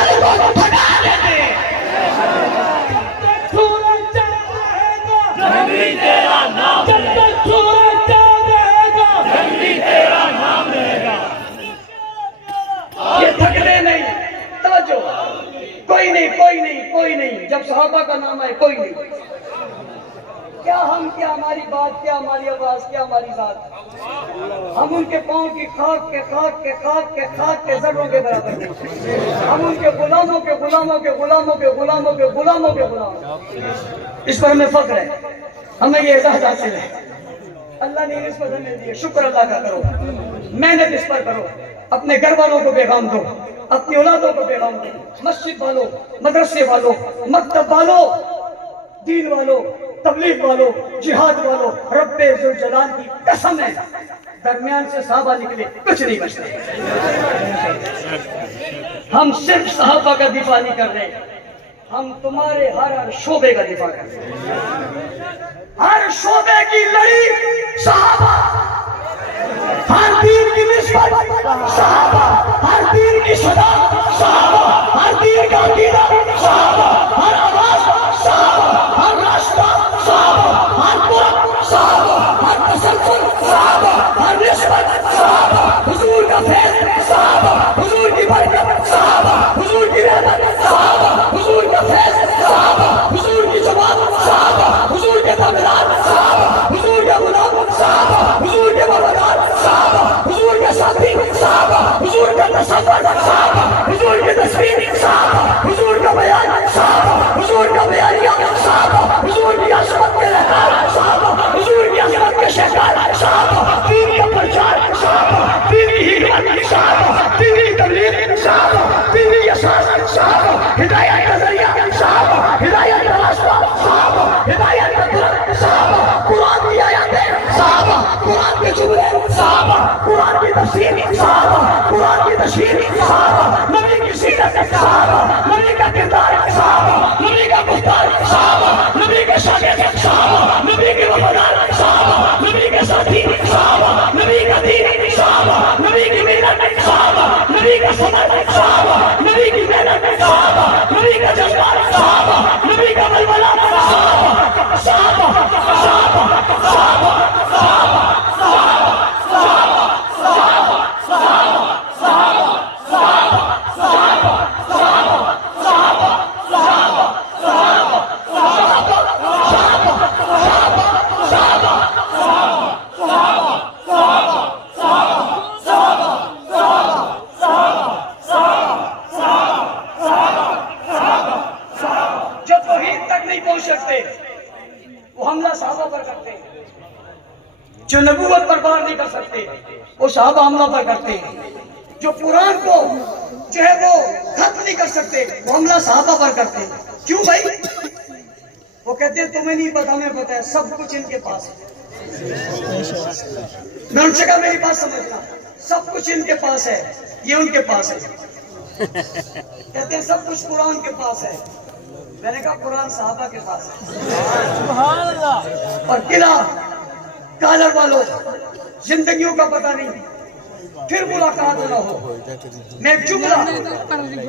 دشمن کو بھگا دیتے ہیں۔ سورج چاند رہے گا جنگلی تیرا نام جب رہے تک سورج چاند رہے گا جنگلی تیرا نام رہے گا۔ یہ تھکنے نہیں، توجہ، کوئی نہیں کوئی نہیں کوئی نہیں، جب صحابہ کا نام آئے کوئی نہیں، کیا ہم، کیا ہماری بات، کیا ہماری آواز، کیا ہماری ذات، ہم ان کے پاؤں کی خاک کے خاک کے خاک کے خاک کے ذروں کے برابر نہیں، ہم ان کے غلاموں کے غلاموں کے غلاموں کے غلاموں کے غلاموں کے غلام، اس پر ہمیں فخر ہے، ہمیں یہ اعزاز حاصل ہے۔ اللہ نے اس پر ہمیں دیے، شکر اللہ کا کرو، محنت اس پر کرو، اپنے گھر والوں کو پیغام دو، اپنی اولادوں کو پیغام دو، مسجد والوں، مدرسے والوں، مکتب والوں، دین والوں، تبلیغ والوں، جہاد والوں، رب ذوالجلال کی قسم ہے درمیان سے صحابہ نکلے کچھ نہیں بچتا۔ ہم صرف صحابہ کا دفاع نہیں کر رہے، ہم تمہارے ہر شعبے کا دفاع کر رہے ہیں۔ ہر شعبے کی لڑی صحابہ، ہر دین کی نسبت صحابہ، ہر دین کی صدا صحابہ، ہر دین کا عقیدہ صحابہ، ہر آواز صحابہ، ہر راستہ صحابہ، ہر قرآن صحابہ، ہر تسلسل صحابہ، ہر نسبت صحابہ، حضور کا فیض صحابہ، حضور کی برکت صحابہ، حضور کی رحمت صحابہ، حضور کا فیض صحابہ، حضور کی جماعت صحابہ، حضور کے تابعدار صحابہ، حضور کے غلام صحابہ، حضور کے وفادار صحابہ، حضور کے ساتھی صحابہ، حضور کا تصور صحابہ، حضور کی تصویر صحابہ، حضور کا بیان صحابہ، حضور کا بیانیہ صحابہ، حضور کی عظمت کے لہکار صحابہ، حضور کی عظمت کے شہکار صحابہ، دین کا پرچار صحابہ، دینی حکمت صحابہ، دینی تبلیغ صحابہ، دینی اساس صحابہ، ہدایت کا ذریعہ صحابہ، ہدایت کا راستہ صحابہ، ہدایت کا طرف صحابہ، قرآن کی آیاتیں صحابہ، قرآن کے جملے صحابہ، قرآن کی تفسیر صحابہ، قرآن کی تشریح صحابہ، نبی کی سیرت صحابہ، نبی کا کردار صحابہ، نبی کا گفتار صحابہ، نبی کے شاگرد صحابہ، نبی کے وفادار صحابہ، نبی کے ساتھی صحابہ، نبی کا دین صحابہ، نبی کی محنت صحابہ، نبی کا صبر صحابہ، نبی کی محنت صحابہ، نبی کا جذبہ صحابہ، نبی کا ولولہ صحابہ، صحابہ، صحابہ، صحابہ، صحابہ، جو نبوت پر بار نہیں کر سکتے وہ صحابہ حملہ پر کرتے ہیں، جو قرآن کو جو ہے وہ ختم نہیں کر سکتے وہ حملہ صحابہ پر کرتے ہیں۔ کیوں بھائی؟ وہ کہتے ہیں تمہیں نہیں پتا، ہمیں پتا ہے، سب کچھ ان کے پاس ہے۔ میں ان سے کہا میری بات سمجھنا، سب کچھ ان کے پاس ہے، یہ ان کے پاس ہے۔ کہتے ہیں سب کچھ قرآن کے پاس ہے، میں نے کہا قرآن صحابہ کے پاس ہے۔ اور قلعہ کالر والوں زندگیوں کا پتہ نہیں، پھر ملاقات نہ ہو۔ میں ایک جملہ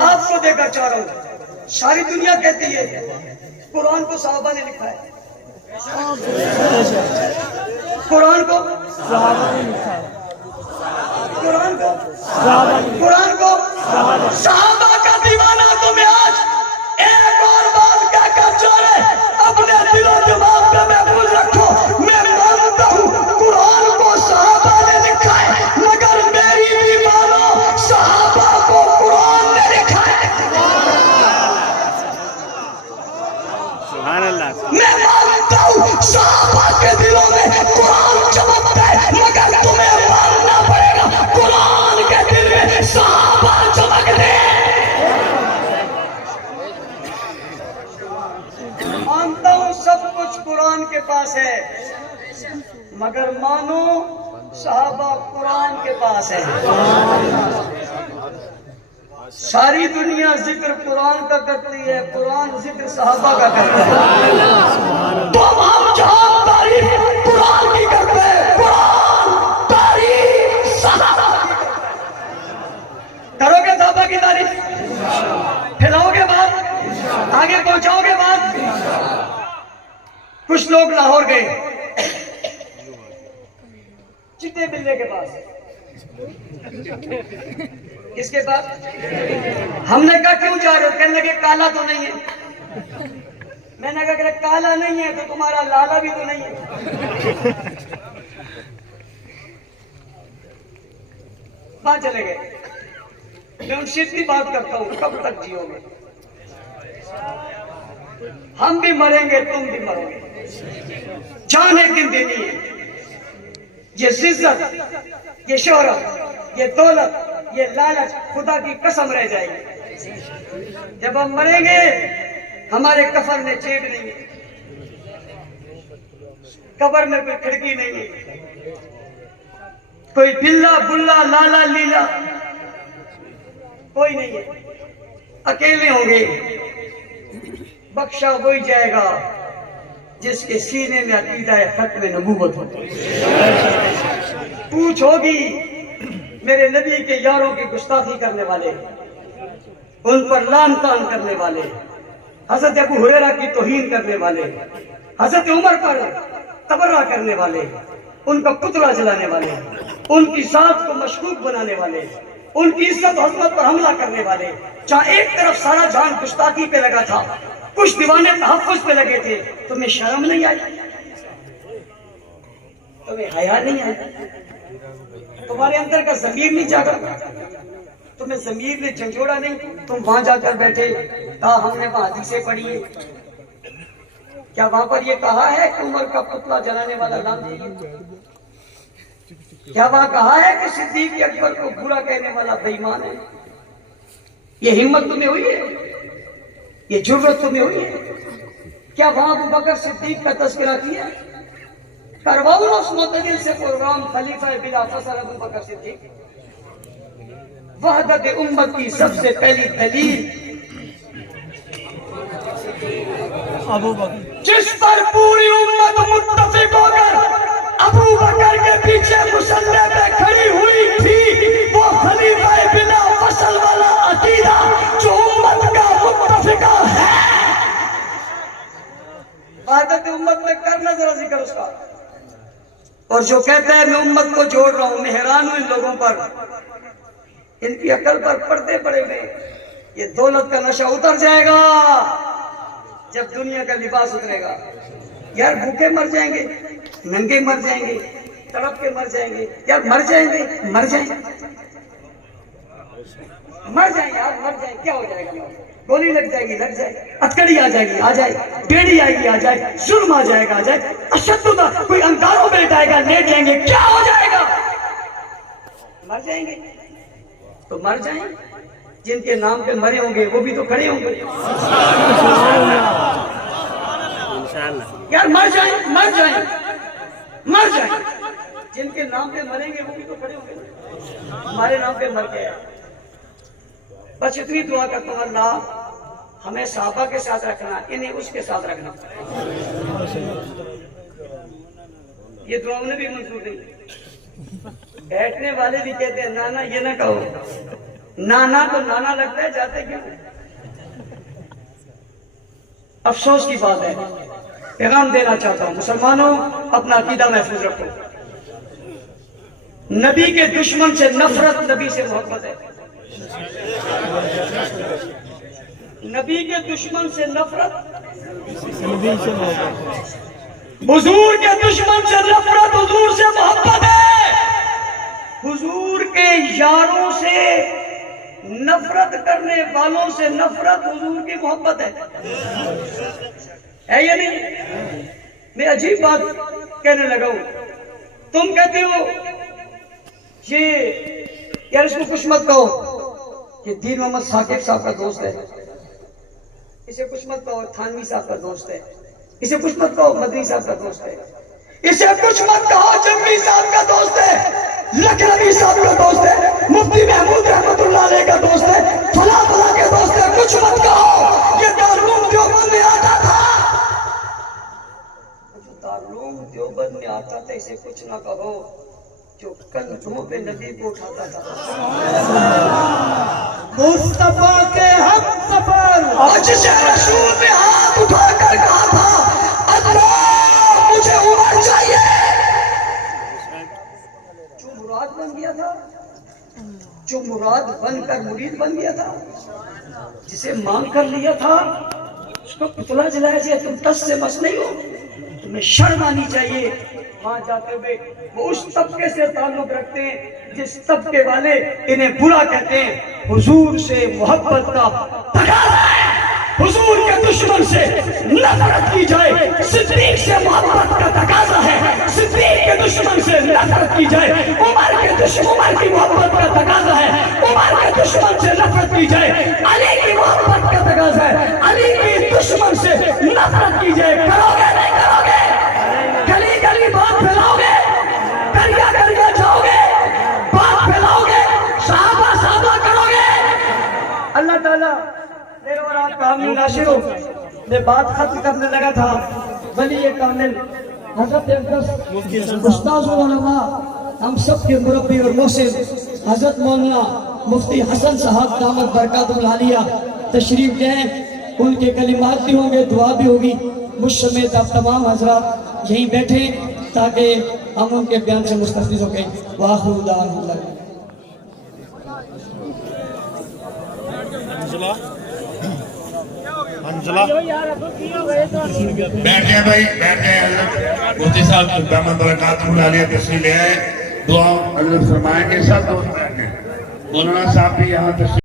آپ کو دے کر چاہ رہا ہوں، ساری دنیا کہتی ہے قرآن کو صحابہ نے لکھا ہے، قرآن کو قرآن کو صحابہ کا دیوانہ تمہیں آج ایک اور بات کہہ کر چاہے اپنے دل و دماغ میں محفوظ رکھو۔ میں مانتا ہوں قرآن کو صحابہ نے لکھا ہے، مگر میری بھی مانو صحابہ کو قرآن نے لکھا ہے۔ سبحان اللہ۔ میں مانتا ہوں صحابہ کے دلوں میں قرآن چمکتا ہے، مگر تمہیں ماننا پڑے گا قرآن کے دل میں صحابہ چمکتے ہیں۔ مانتا ہوں سب کچھ قرآن کے پاس ہے، مگر مانو صحابہ قرآن کے پاس ہے۔ ساری دنیا ذکر قرآن کا کرتی ہے، قرآن ذکر صحابہ کا کرتا ہے۔ تو ہم جہاں تعریف قرآن کی کرتے ہیں، قرآن تعریف صحابہ کی کرتے ہیں۔ کرو گے صحابہ کی تعریف؟ کچھ لوگ لاہور گئے چٹے بلے کے پاس. کس کے پاس؟ ہم نے کہا کیوں جا رہے ہو؟ کہنے لگے کالا تو نہیں ہے. میں نے کہا کہ کالا نہیں ہے تو تمہارا لالا بھی تو نہیں ہے. کہاں چلے گئے؟ میں ان سے اتنی بات کرتا ہوں کب تک جیو گے؟ ہم بھی مریں گے تم بھی مرو گے. جان ایک دن دینی ہے. یہ عزت، یہ شہرت، یہ دولت، یہ لالچ خدا کی قسم رہ جائے گی. جب ہم مریں گے ہمارے کفن میں جیب نہیں ہے، قبر میں کوئی کھڑکی نہیں ہے، کوئی بلا بلا لالا لیلا کوئی نہیں ہے. اکیلے ہوں گے. بخشا وہی جائے گا جس کے سینے میں عقیدہ ختم نبوت ہو. پوچھ ہوگی میرے نبی کے یاروں کی گستاخی کرنے والے، ان پر لعن طعن کرنے والے، حضرت ابو ہریرہ کی توہین کرنے والے، حضرت عمر پر تبرہ کرنے والے، ان کا پتلا جلانے والے، ان کی ذات کو مشکوک بنانے والے، ان کی عزت و عظمت پر حملہ کرنے والے. جہاں ایک طرف سارا جان گستاخی پہ لگا تھا، کچھ دیوانے تحفظ پہ لگے تھے. تمہیں شرم نہیں آئی؟ تمہیں حیا نہیں آئی؟ تمہارے اندر کا ضمیر نہیں جاگا؟ تمہیں ضمیر نے جھنجھوڑا نہیں؟ تم وہاں جا کر بیٹھے ہم نے وہاں حدیثیں پڑھی ہے. کیا وہاں پر یہ کہا ہے کہ عمر کا پتلا جلانے والا نام چاہیے؟ کیا وہاں کہا ہے کہ صدیق اکبر کو برا کہنے والا بے ایمان ہے؟ یہ ہمت تمہیں ہوئی ہے؟ یہ جرأت تمہیں ہوئی ہے؟ کیا وہاں ابو بکر صدیق کا تذکرہ کیا؟ کرواؤ اس معتدل سے پروگرام خلیفہ بلا فصل ابو بکر صدیق. وحدت امت کی سب سے پہلی دلیل جس پر پوری امت متفق ہو کر ابو بکر کے پیچھے مصلی پہ کھڑی ہوئی تھی، وہ خلیفہ بلا فصل والا عقیدہ جو امت کا متفقہ ہے. وحدت امت میں کرنا ذرا ذکر اس کا. اور جو کہتا ہے میں امت کو جوڑ رہا ہوں، میں حیران ہوں ان لوگوں پر. ان کی عقل پر پردے پڑے ہوئے. یہ دولت کا نشہ اتر جائے گا جب دنیا کا لباس اترے گا. یار بھوکے مر جائیں گے، ننگے مر جائیں گے، تڑپ کے مر جائیں گے. یار مر جائیں گے، مر جائیں گے، مر جائیں یار، مر جائیں. کیا ہو جائے گا؟ گولی لگ جائے گی، لگ جائے. ہتکڑی آ جائے گی، آ جائے. بیڑی آئے گی، آ جائے. ظلم آ جائے گا، آ جائے. اشدہ کوئی انگاروں میں لٹائے گا، لیٹ جائیں گے. کیا ہو جائے گا؟ مر جائیں گے. تو مر جائیں. جن کے نام پہ مرے ہوں گے وہ بھی تو کھڑے ہوں گے. یار مر جائیں، مر جائیں، مر جائیں. جن کے نام پہ مریں گے وہ بھی تو کھڑے ہوں گے. ہمارے نام پہ مر گئے. بس اتنی دعا کرتا ہوں اللہ ہمیں صحابہ کے ساتھ رکھنا، انہیں اس کے ساتھ رکھنا. یہ دعا انہیں بھی منظور نہیں. بیٹھنے والے بھی کہتے ہیں نانا یہ نہ کہو. نانا تو نانا لگتا ہے، جاتے کیوں؟ افسوس کی بات ہے. پیغام دینا چاہتا ہوں مسلمانوں، اپنا عقیدہ محفوظ رکھو. نبی کے دشمن سے نفرت، نبی سے محبت ہے. نبی کے دشمن سے نفرت، حضور کے دشمن سے نفرت، حضور سے محبت ہے. حضور کے یاروں سے نفرت کرنے والوں سے نفرت حضور کی محبت ہے یا نہیں؟ میں عجیب بات کہنے لگا ہوں. تم کہتے ہو یہ یار اس کو کچھ مت کہو، یہ دین محمد ثاقب صاحب کا دوست ہے. اسے کچھ مت کہو، تھانوی صاحب کا دوست ہے. اسے کچھ مت کہو، مدنی صاحب کا دوست ہے. اسے کچھ مت کہو، جنگی صاحب کا دوست ہے، لکھنوی صاحب کا دوست ہے، مفتی محمود رحمت اللہ علیہ کا دوست ہے، فلاں فلاں کے دوست ہے. کچھ مت کہو. یہ دارالعلوم دیوبند میں آتا تھا، جو دارالعلوم دیوبند میں آتا تھا اسے کچھ نہ کہو. جو کندھوں پہ نبی کو اٹھاتا تھا، مصطفیٰ کے ہم سفر، اور جسے رسول نے ہاتھ اٹھا کر کہا تھا اللہ جسے مانگ کر لیا تھا اس کو پتلا جلایا جائے، تم دس سے بس نہیں ہو، تمہیں شرم آنی چاہیے۔ وہاں جاتے ہوئے وہ اس طبقے سے تعلق رکھتے ہیں جس طبقے والے انہیں برا کہتے ہیں۔ حضور سے محبت کا تقاضا ہے، حضور کے دشمن سے نفرت کی جائے۔ صدیق سے محبت کا تقاضا ہے، صدیق کے دشمن سے نفرت کی جائے۔ عمر کی محبت کا تقاضا ہے، عمر کے دشمن سے نفرت کی جائے۔ علی کی محبت کا تقاضا ہے، علی کی دشمن سے نفرت کی جائے۔ کرو گے نہیں کرو گے؟ گلی گلی بات پھیلاؤ گے؟ دریا دریا جاؤ گے؟ بات پھیلاؤ گے؟ صحابہ صحابہ کرو گے؟ اللہ تعالیٰ میرے اور آپ کا حامی ناصر ہو۔ میں بات ختم کرنے لگا تھا، ولی کامل حضرت اقدس استاذ علماء ہم سب کے مربی اور محسن حضرت مولانا مفتی حسن صاحب دامت برکاتہ العالیہ تشریف لائیں۔ ان کے کلمات بھی ہوں گے، دعا بھی ہوگی۔ مجھ سمیت آپ تمام حضرات یہیں بیٹھیں تاکہ ہم ان کے بیان سے مستفید ہو گئے۔ وآخر دعوانا بیٹھ جائیں بھائی، بیٹھ جائیں۔ حضرت مفتی صاحب دامت برکاتہ العالیہ تشریف لے آئے، دعا حضرت فرمائیں گے۔ سب دوست بیٹھ جائیں، مولانا صاحب بھی یہاں تشریف